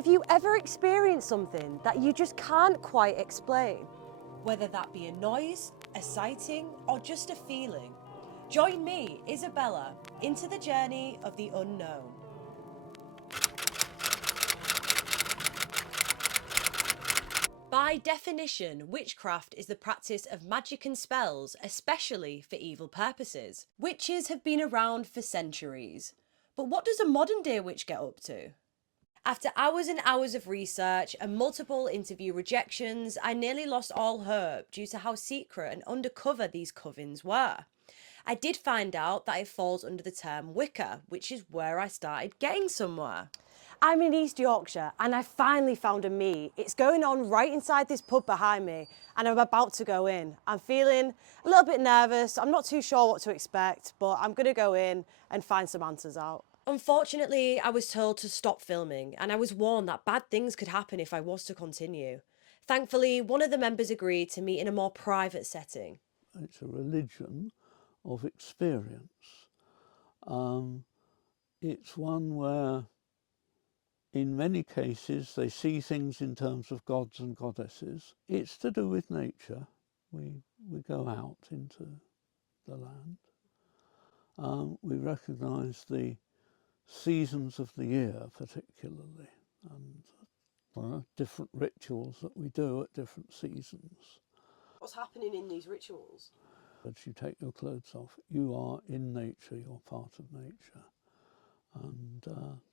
Have you ever experienced something that you just can't quite explain? Whether that be a noise, a sighting, or just a feeling. Join me, Isabella, into the journey of the unknown. By definition, witchcraft is the practice of magic and spells, especially for evil purposes. Witches have been around for centuries. But what does a modern day witch get up to? After hours and hours of research and multiple interview rejections, I nearly lost all hope due to how secret and undercover these covens were. I did find out that it falls under the term Wicca, which is where I started getting somewhere. I'm in East Yorkshire and I finally found a meet. It's going on right inside this pub behind me and I'm about to go in. I'm feeling a little bit nervous. I'm not too sure what to expect, but I'm going to go in and find some answers out. Unfortunately, I was told to stop filming and I was warned that bad things could happen if I was to continue. Thankfully, one of the members agreed to meet in a more private setting. It's a religion of experience. It's one where, in many cases, they see things in terms of gods and goddesses. It's to do with nature. We go out into the land. We recognise the seasons of the year particularly, and different rituals that we do at different seasons. What's happening in these rituals? As you take your clothes off, you are in nature, you're part of nature. And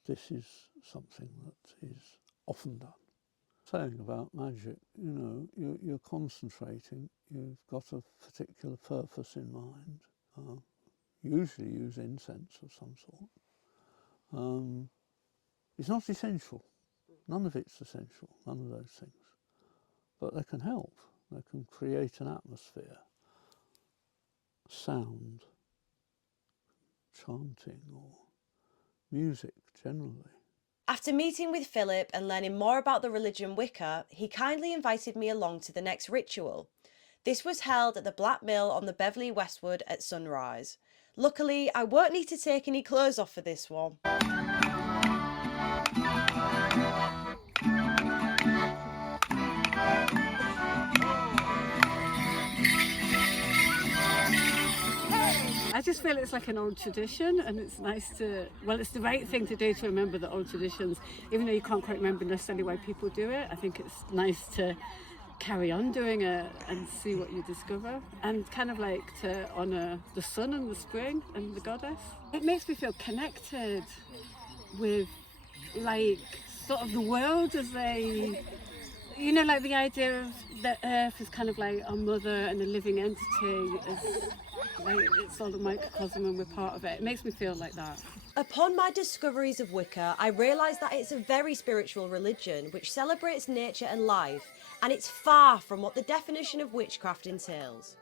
this is something that is often done. Saying about magic, you know, you're concentrating, you've got a particular purpose in mind. Usually use incense of some sort. It's not essential. None of it's essential, none of those things. But they can help. They can create an atmosphere. Sound, chanting or music generally. After meeting with Philip and learning more about the religion Wicca, he kindly invited me along to the next ritual. This was held at the Black Mill on the Beverley Westwood at sunrise. Luckily, I won't need to take any clothes off for this one. I just feel it's like an old tradition and it's nice to, well, it's the right thing to do to remember the old traditions, even though you can't quite remember necessarily why people do it. I think it's nice to carry on doing it and see what you discover, and kind of like to honour the sun and the spring and the goddess. It makes me feel connected with like sort of the world as they, you know, like the idea of the earth is kind of like our mother and a living entity, is like it's all a microcosm and we're part of it. It makes me feel like that. Upon my discoveries of Wicca, I realised that it's a very spiritual religion which celebrates nature and life, and it's far from what the definition of witchcraft entails.